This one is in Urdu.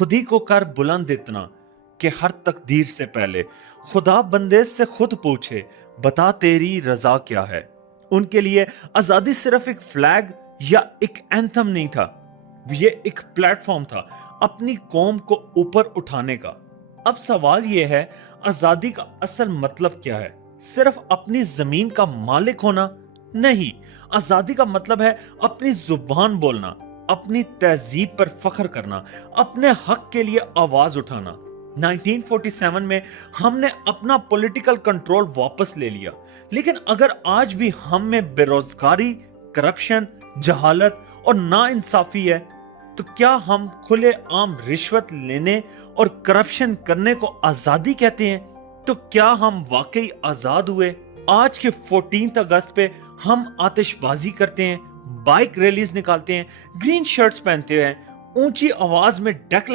خود ہی کو کر بلند اتنا کہ ہر تقدیر سے پہلے خدا بندے سے خود پوچھے بتا تیری رضا کیا ہے۔ ان کے لیے آزادی صرف ایک فلیگ یا ایک اینتھم نہیں تھا، یہ ایک پلیٹ فارم تھا اپنی قوم کو اوپر اٹھانے کا۔ اب سوال یہ ہے، آزادی کا اصل مطلب کیا ہے؟ صرف اپنی زمین کا مالک ہونا نہیں، آزادی کا مطلب ہے اپنی زبان بولنا، اپنی تہذیب پر فخر کرنا، اپنے حق کے لیے آواز اٹھانا۔ 1947 میں ہم نے اپنا پولیٹیکل کنٹرول واپس لے لیا، لیکن اگر آج بھی ہم میں بے روزگاری، کرپشن، جہالت اور ناانصافی ہے تو کیا ہم کھلے عام رشوت لینے اور کرپشن کرنے کو آزادی کہتے ہیں؟ تو کیا ہم واقعی آزاد ہوئے؟ آج کے 14 اگست پہ ہم آتش بازی کرتے ہیں، بائک ریلیز نکالتے ہیں، گرین شرٹس پہنتے ہیں، اونچی آواز میں ڈیک